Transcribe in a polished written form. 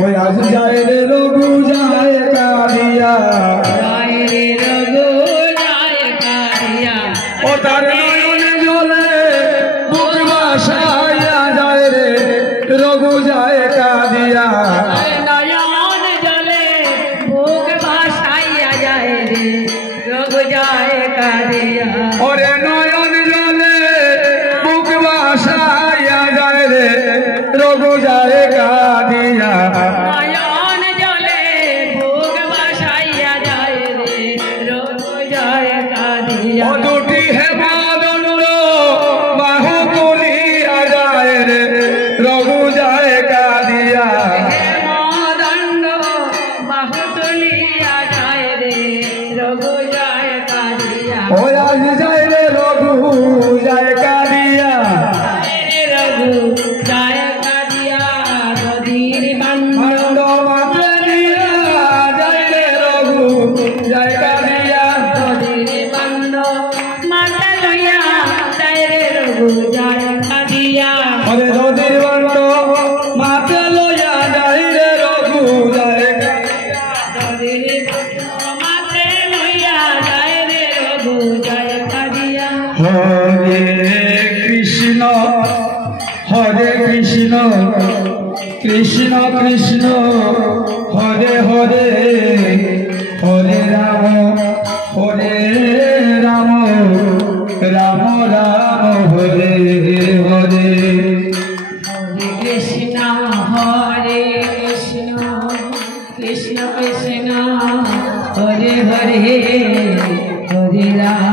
ওই আজ যায় রে রঘু যায় কাঁদিয়া যায় রে রঘু যায় কাঁদিয়া ও তার নয়নে জলে বুক ভাসাইয়া যায় রে রঘু যায় কাঁদিয়া নয়ন জলে বুক ভাসাইয়া যায় রে রঘু যায় কাঁদিয়া ওরে নয়ন জলে বুক ভাসাইয়া যায় রে রঘু যায় কাঁদিয়া নয়ন জলে বুক ভাসাইয়া যায় রে রঘু যায় কাঁদিয়া ও দুটি হেমাদণ্ড বাহু তুলিয়া যায় রে রঘু যায় কাঁদিয়া হেমদণ্ড বাহু তুলিয়া যায় রে রঘু যায় কাঁদিয়া ও আজ যায় রে রঘু যায় কাঁদিয়া রঘু যায় কাঁদিয়া নদীর বান্ধ মান্ড মাতে দিয়া যায় রে রঘু যায় কাঁদিয়া নদীর বান্ধ মাথা লইয়া যায় রে রঘু যায় কাঁদিয়া ওরে নদীর বান্ড মাতে লইয়া যায় রে রঘু যায় কাঁদিয়া নদীর বান্ধ মাথা লইয়া যায় রে রঘু যায় কাঁদিয়া হরে কৃষ্ণ কৃষ্ণ কৃষ্ণ হরে হরে হরে রাম রাম রাম হরে হরে কৃষ্ণ হরে কৃষ্ণ কৃষ্ণ কৃষ্ণ হরে হরে হরে রাম